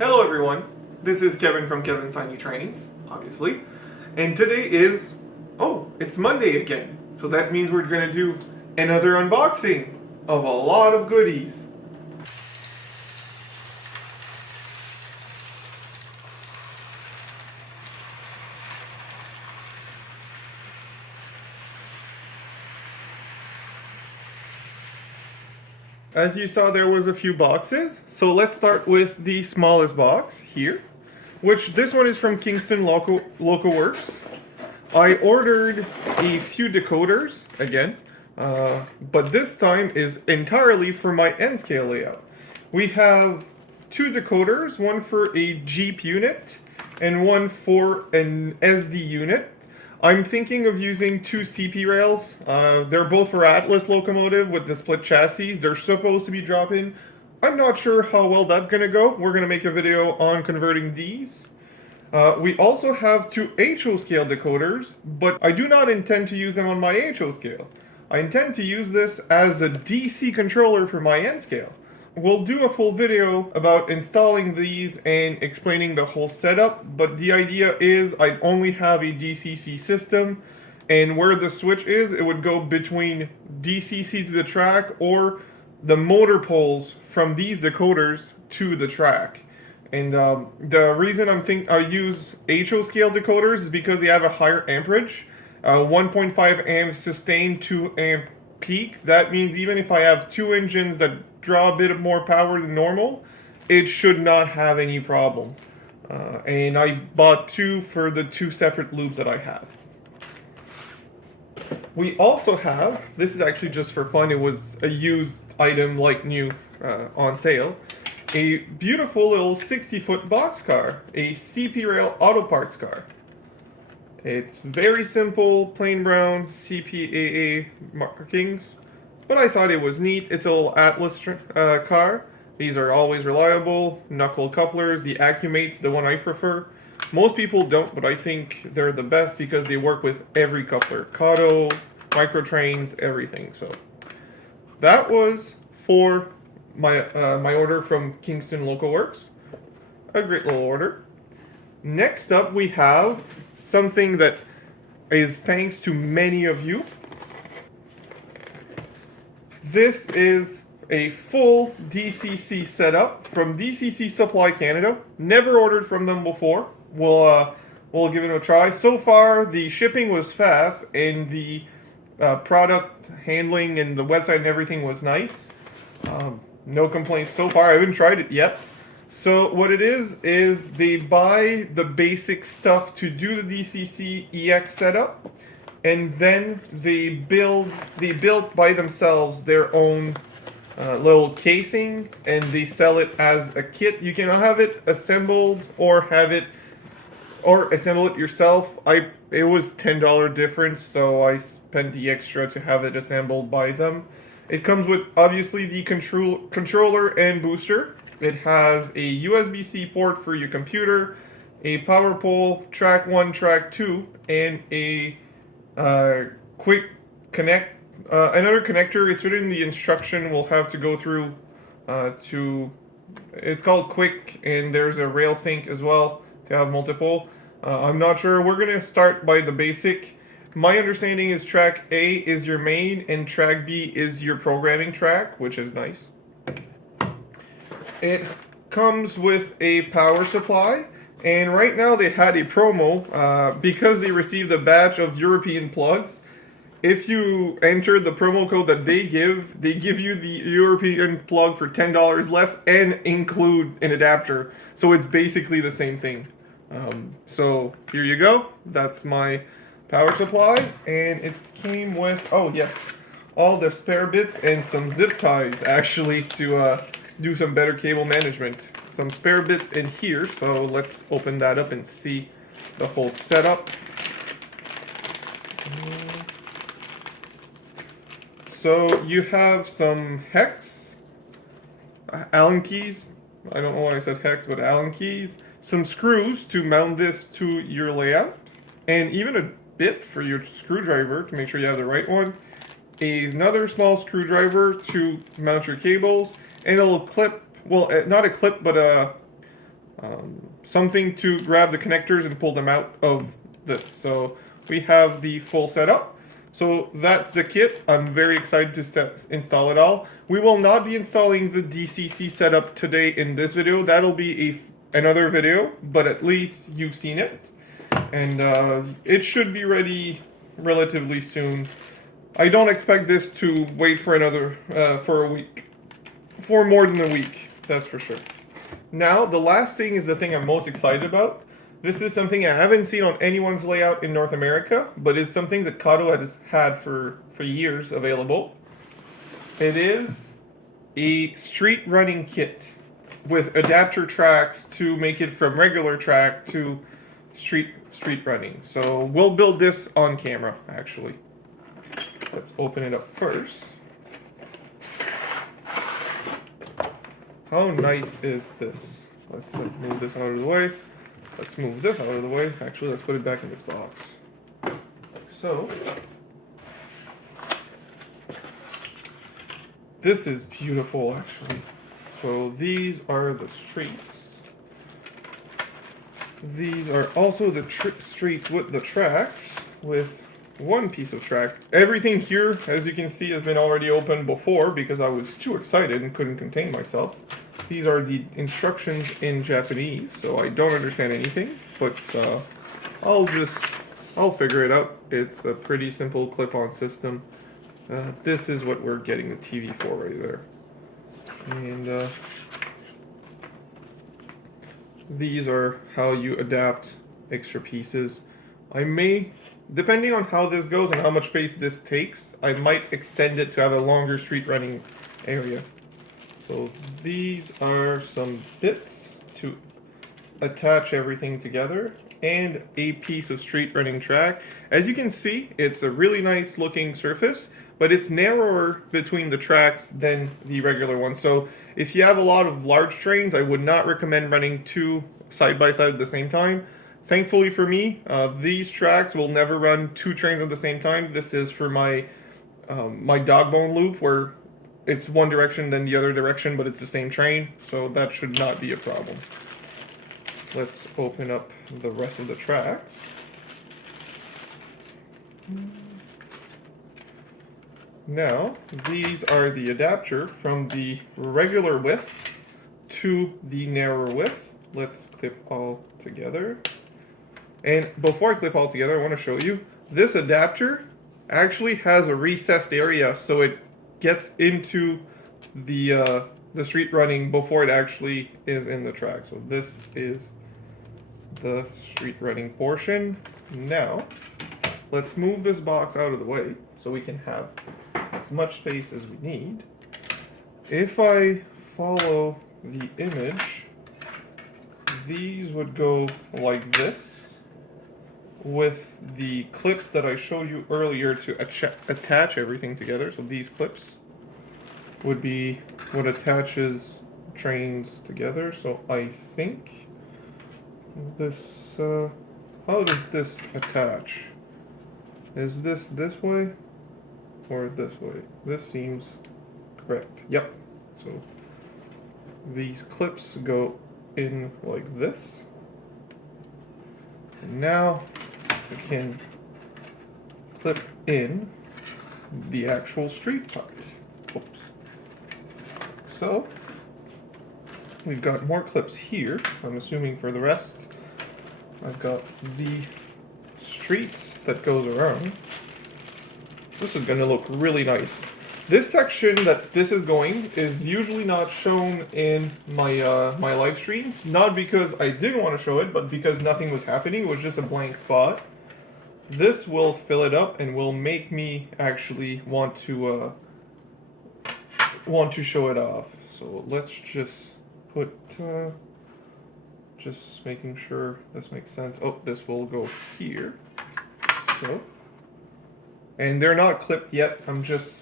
Hello everyone, this is Kevin from Kevin's Tiny Trainings, obviously, and today is, it's Monday again, so that means we're going to do another unboxing of a lot of goodies. As you saw, there was a few boxes, so let's start with the smallest box here, which this one is from Kingston Local Works. I ordered a few decoders again, but this time is entirely for my N-scale layout. We have two decoders, one for a Jeep unit and one for an SD unit. I'm thinking of using two CP rails. They're both for Atlas locomotive with the split chassis. They're supposed to be drop-in. I'm not sure how well that's going to go. We're going to make a video on converting these. We also have two HO scale decoders, but I do not intend to use them on my HO scale. I intend to use this as a DC controller for my N scale. We'll do a full video about installing these and explaining the whole setup, but the idea is I'd only have a DCC system, and where the switch is, it would go between DCC to the track or the motor poles from these decoders to the track. And the reason I use HO scale decoders is because they have a higher amperage, 1.5 amp sustained, 2 amp peak. That means even if I have two engines that draw a bit more power than normal, it should not have any problem. And I bought two for the two separate loops that I have. We also have, this is actually just for fun, it was a used item like new on sale, a beautiful little 60-foot box car, a CP rail auto parts car. It's very simple, plain brown CPAA markings, but I thought it was neat. It's a little Atlas car. These are always reliable. Knuckle couplers, the Accumate's the one I prefer. Most people don't, but I think they're the best because they work with every coupler. Kato, microtrains, everything. So that was for my order from Kingston Local Works. A great little order. Next up we have something that is thanks to many of you. This is a full DCC setup from DCC Supply Canada. Never ordered from them before. We'll give it a try. So far, the shipping was fast, and the product handling and the website and everything was nice. No complaints so far. I haven't tried it yet. So what it is they buy the basic stuff to do the DCC EX setup, and then they build by themselves their own little casing, and they sell it as a kit. You can have it assembled or assemble it yourself. It was $10 difference, so I spent the extra to have it assembled by them. It comes with obviously the controller and booster. It has a USB-C port for your computer, a power pole, track 1, track 2, and a quick connect, another connector. It's written in the instruction. We'll have to go through it's called Quick, and there's a rail sync as well to have multiple. I'm not sure. We're going to start by the basic. My understanding is track A is your main and track B is your programming track, which is nice. It comes with a power supply, and right now they had a promo because they received a batch of European plugs. If you enter the promo code that they give you the European plug for $10 less and include an adapter. So it's basically the same thing. So here you go. That's my power supply, and it came with, oh yes, all the spare bits and some zip ties actually to do some better cable management. Some spare bits in here, so let's open that up and see the whole setup. So you have some hex, Allen keys, I don't know why I said hex, but Allen keys, some screws to mount this to your layout, and even a bit for your screwdriver to make sure you have the right one, another small screwdriver to mount your cables, and a little clip, well, not a clip, but a something to grab the connectors and pull them out of this. So we have the full setup. So that's the kit. I'm very excited to install it all. We will not be installing the DCC setup today in this video. That'll be another video, but at least you've seen it. And it should be ready relatively soon. I don't expect this to wait for for a week. For more than a week, that's for sure. Now, the last thing is the thing I'm most excited about. This is something I haven't seen on anyone's layout in North America, but is something that Kato has had for years available. It is a street running kit with adapter tracks to make it from regular track to street running. So we'll build this on camera, actually. Let's open it up first. How nice is this? Let's move this out of the way. Let's move this out of the way. Actually, let's put it back in its box. So, this is beautiful, actually. So these are the streets. These are also the streets with the tracks, with one piece of track. Everything here, as you can see, has been already opened before because I was too excited and couldn't contain myself. These are the instructions in Japanese, so I don't understand anything, but I'll figure it out. It's a pretty simple clip-on system. This is what we're getting the TV for right there. And these are how you adapt extra pieces. I may, depending on how this goes and how much space this takes, I might extend it to have a longer street running area. So these are some bits to attach everything together and a piece of street running track. As you can see, it's a really nice looking surface, but it's narrower between the tracks than the regular one. So if you have a lot of large trains, I would not recommend running two side by side at the same time. Thankfully for me, these tracks will never run two trains at the same time. This is for my my dog bone loop where it's one direction then the other direction, but it's the same train, so that should not be a problem. Let's open up the rest of the tracks. Now, these are the adapter from the regular width to the narrower width. Let's clip all together. And before I clip all together, I want to show you, this adapter actually has a recessed area, so it gets into the street running before it actually is in the track. So this is the street running portion. Now, let's move this box out of the way so we can have as much space as we need. If I follow the image, these would go like this with the clips that I showed you earlier to attach everything together. So these clips would be what attaches trains together. So I think this, how does this attach? Is this way or this way? This seems correct. Yep. So these clips go in like this. And now we can clip in the actual street part. Oops. So we've got more clips here. I'm assuming for the rest, I've got the streets that goes around. This is going to look really nice. This section that this is going is usually not shown in my my live streams, not because I didn't want to show it, but because nothing was happening. It was just a blank spot. This will fill it up and will make me actually want to show it off. So let's just put, just making sure this makes sense. Oh, this will go here. So, and they're not clipped yet. I'm just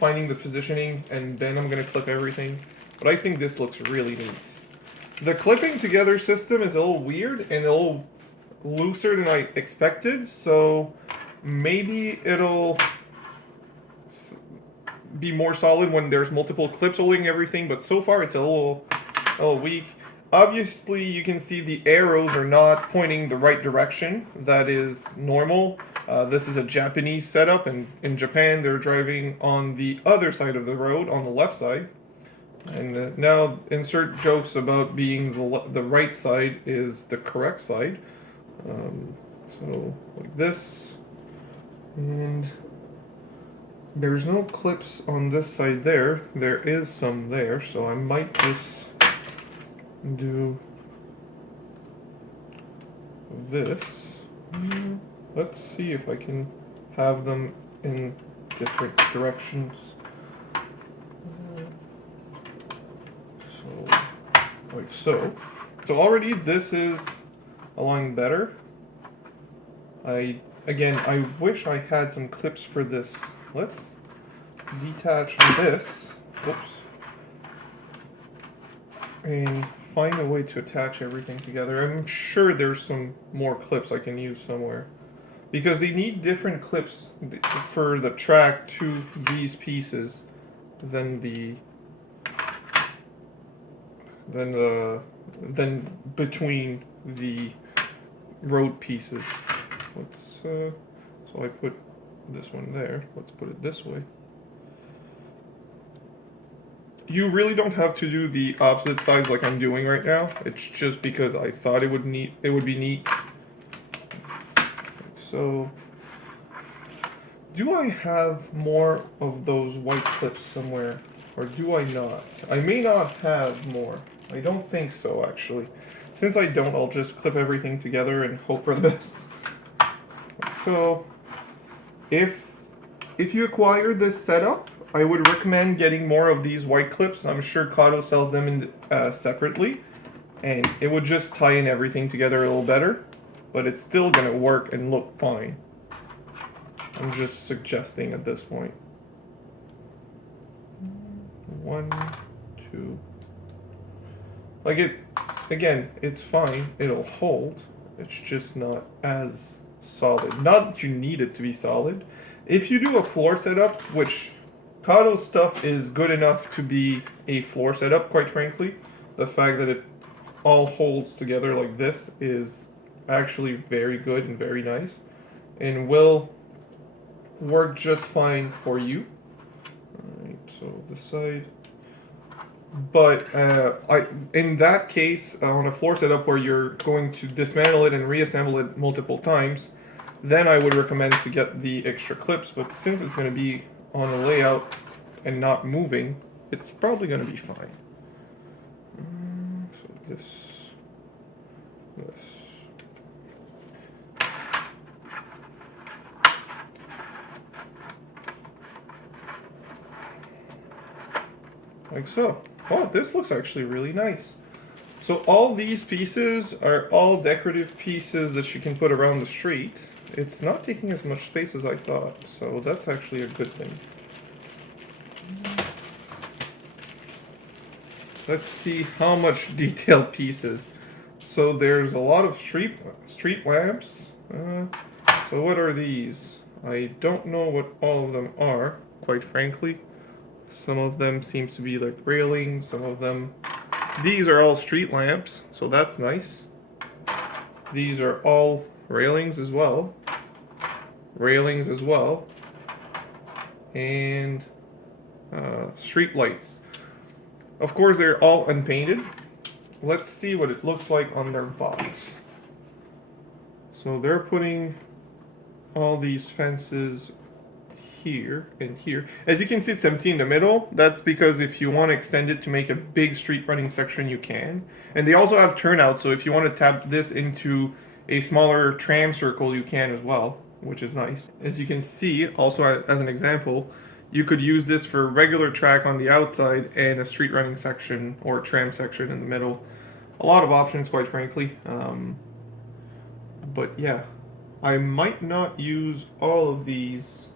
finding the positioning and then I'm going to clip everything. But I think this looks really neat. The clipping together system is a little weird and a little looser than I expected, so maybe it'll be more solid when there's multiple clips holding everything, but so far it's a little weak. obviously you can see the arrows are not pointing the right direction. That is normal. This is a Japanese setup, and in Japan they're driving on the other side of the road, on the left side. And now insert jokes about being the right side is the correct side. So like this, and there's no clips on this side there. There is some there, so I might just do this. Let's see if I can have them in different directions. So, like so. So already this is aligned better. Again, I wish I had some clips for this. Let's detach this. Oops. And find a way to attach everything together. I'm sure there's some more clips I can use somewhere, because they need different clips for the track to these pieces than between the road pieces. Let's so I put this one there. Let's put it this way. You really don't have to do the opposite sides like I'm doing right now. It's just because I thought it would be neat. So, do I have more of those white clips somewhere, or do I not? I may not have more. I don't think so, actually. Since I don't, I'll just clip everything together and hope for the best. So, if you acquire this setup, I would recommend getting more of these white clips. I'm sure Kato sells them separately, and it would just tie in everything together a little better, but it's still going to work and look fine. I'm just suggesting at this point. 1, 2. Like again, it's fine. It'll hold. It's just not as solid. Not that you need it to be solid. If you do a floor setup, which Kato's stuff is good enough to be a floor setup, quite frankly. The fact that it all holds together like this is actually very good and very nice, and will work just fine for you. Alright, so this side. But in that case, on a floor setup where you're going to dismantle it and reassemble it multiple times, then I would recommend to get the extra clips. But since it's going to be on a layout and not moving, it's probably going to be fine. So this. Like so. Oh, this looks actually really nice. So all these pieces are all decorative pieces that you can put around the street. It's not taking as much space as I thought, so that's actually a good thing. Let's see how much detailed pieces. So there's a lot of street lamps. So what are these? I don't know what all of them are, quite frankly. Some of them seems to be like railings, some of them... These are all street lamps, so that's nice. These are all railings as well. Railings as well. And street lights. Of course, they're all unpainted. Let's see what it looks like on their box. So they're putting all these fences here and here. As you can see, it's empty in the middle. That's because if you want to extend it to make a big street running section, you can. And they also have turnouts, so if you want to tap this into a smaller tram circle, you can as well, which is nice. As you can see, also as an example, you could use this for regular track on the outside and a street running section or tram section in the middle. A lot of options, quite frankly. But yeah, I might not use all of these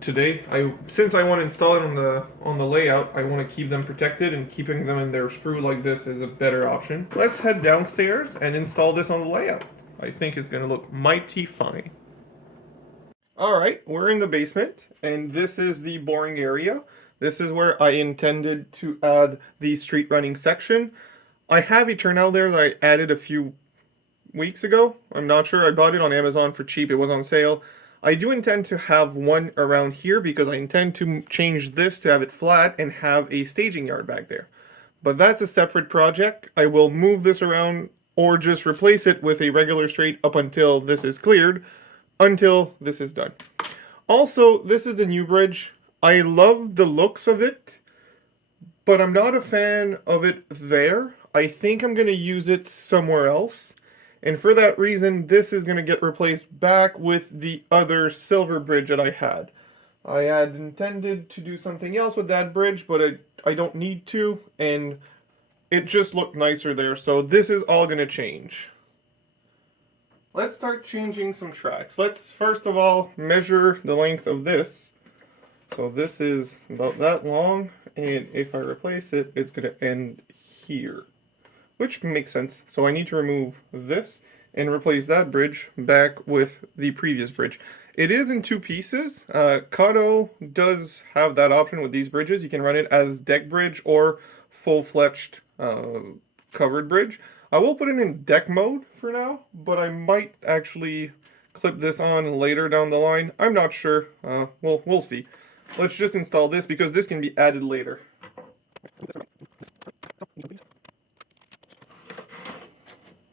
today. Since I want to install it on the layout, I want to keep them protected, and keeping them in their sprue like this is a better option. Let's head downstairs and install this on the layout. I think it's going to look mighty fine. Alright, we're in the basement, and this is the boring area. This is where I intended to add the street running section. I have a turnout there that I added a few weeks ago. I'm not sure. I bought it on Amazon for cheap. It was on sale. I do intend to have one around here because I intend to change this to have it flat and have a staging yard back there. But that's a separate project. I will move this around or just replace it with a regular straight up until this is cleared, until this is done. Also, this is the new bridge. I love the looks of it, but I'm not a fan of it there. I think I'm going to use it somewhere else. And for that reason, this is going to get replaced back with the other silver bridge that I had. I had intended to do something else with that bridge, but I don't need to, and it just looked nicer there, so this is all going to change. Let's start changing some tracks. Let's first of all measure the length of this. So this is about that long, and if I replace it, it's going to end here, which makes sense. So I need to remove this and replace that bridge back with the previous bridge. It is in two pieces. Kato does have that option with these bridges. You can run it as deck bridge or full-fledged covered bridge. I will put it in deck mode for now, but I might actually clip this on later down the line. I'm not sure. We'll see. Let's just install this because this can be added later.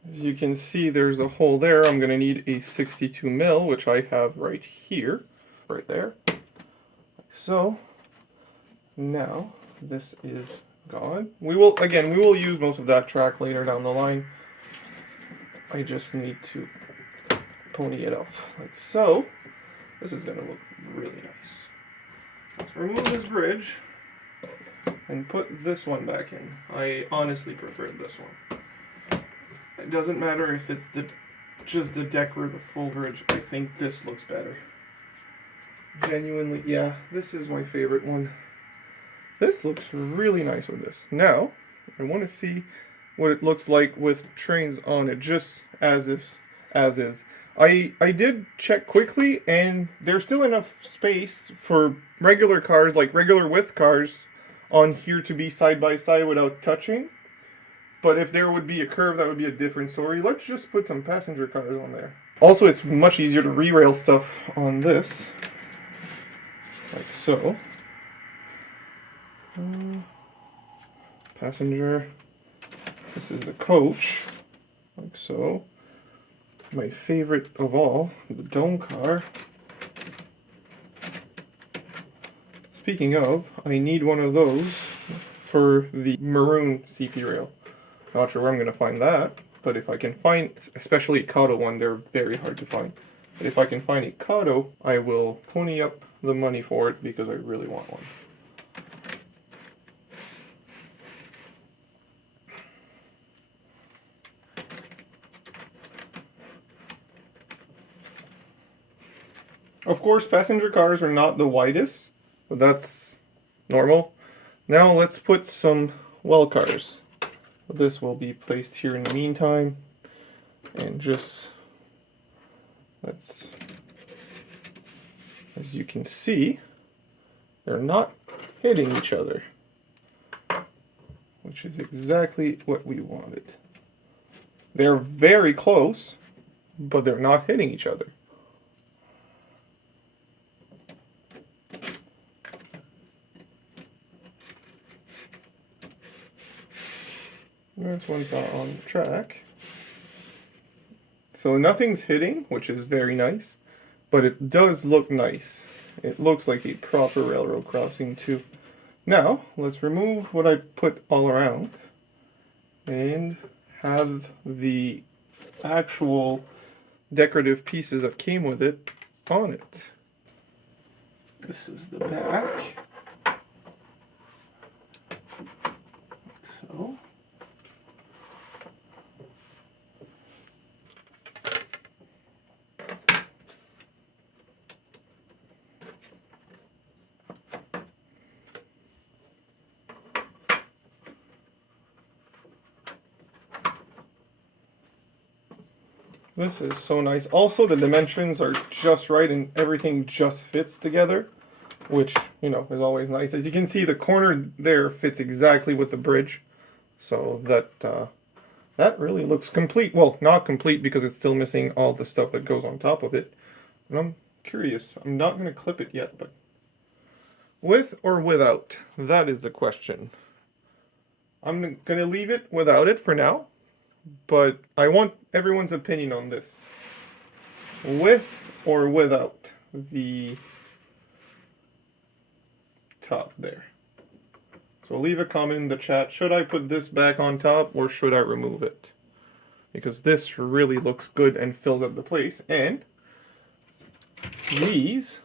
As you can see, there's a hole there. I'm going to need a 62 mil, which I have right here, right there. Like so. Now, this is gone. We will use most of that track later down the line. I just need to pony it up like so. This is going to look really nice. Let's remove this bridge and put this one back in. I honestly prefer this one. It doesn't matter if it's just the deck or the full bridge. I think this looks better. Genuinely, yeah, this is my favorite one. This looks really nice with this. Now, I want to see what it looks like with trains on it, just as is. I did check quickly, and there's still enough space for regular cars, like regular width cars, on here to be side by side without touching. But if there would be a curve, that would be a different story. Let's just put some passenger cars on there. Also, it's much easier to re-rail stuff on this, like so. Passenger. This is the coach, like so. My favorite of all, the dome car. Speaking of, I need one of those for the maroon CP rail. Not sure where I'm going to find that, but if I can find, especially a Kato one, they're very hard to find. But if I can find a Kato, I will pony up the money for it because I really want one. Of course, passenger cars are not the widest, but that's normal. Now let's put some well cars. This will be placed here in the meantime, and just as you can see, they're not hitting each other, which is exactly what we wanted. They're very close, but they're not hitting each other. This one's on the track. So nothing's hitting, which is very nice, but it does look nice. It looks like a proper railroad crossing too. Now, let's remove what I put all around and have the actual decorative pieces that came with it on it. This is the back. So. This is so nice. Also, the dimensions are just right and everything just fits together, which, you know, is always nice. As you can see, the corner there fits exactly with the bridge. So that really looks complete. Well, not complete because it's still missing all the stuff that goes on top of it. And I'm curious. I'm not going to clip it yet, but with or without? That is the question. I'm going to leave it without it for now, but I want everyone's opinion on this. With or without the top there. So leave a comment in the chat. Should I put this back on top or should I remove it? Because this really looks good and fills up the place. And these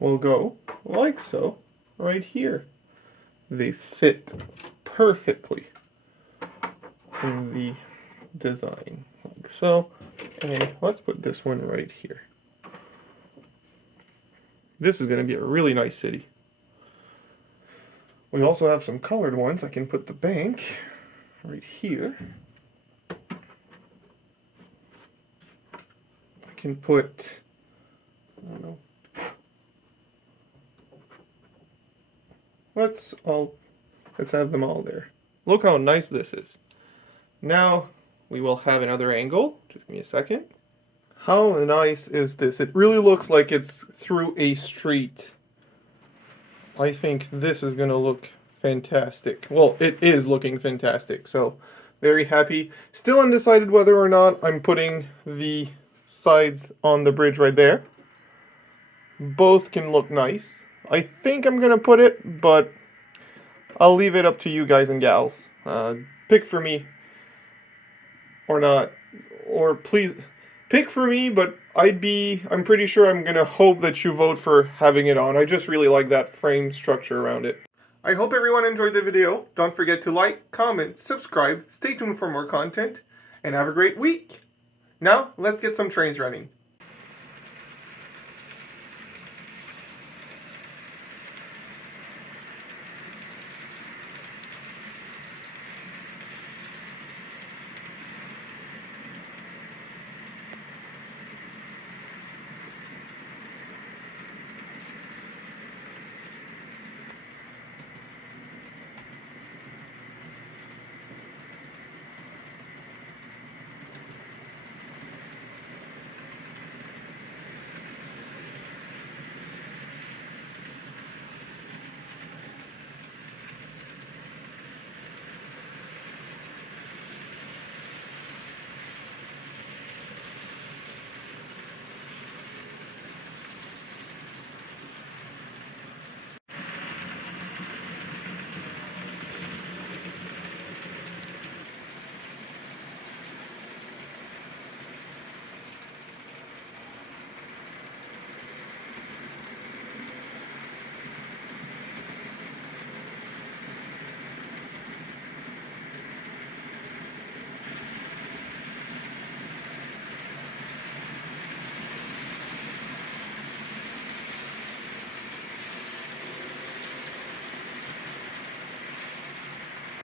will go like so right here. They fit perfectly in the design like so. And let's put this one right here. This is going to be a really nice city. We also have some colored ones. I can put the bank right here. I can put, I don't know. Let's have them all there. Look how nice this is. Now we will have another angle. Just give me a second. How nice is this? It really looks like it's through a street. I think this is going to look fantastic. Well, it is looking fantastic, so very happy. Still undecided whether or not I'm putting the sides on the bridge right there. Both can look nice. I think I'm going to put it, but I'll leave it up to you guys and gals. Pick for me or not. Or please pick for me, but I'm pretty sure I'm going to hope that you vote for having it on. I just really like that frame structure around it. I hope everyone enjoyed the video. Don't forget to like, comment, subscribe, stay tuned for more content, and have a great week. Now, let's get some trains running.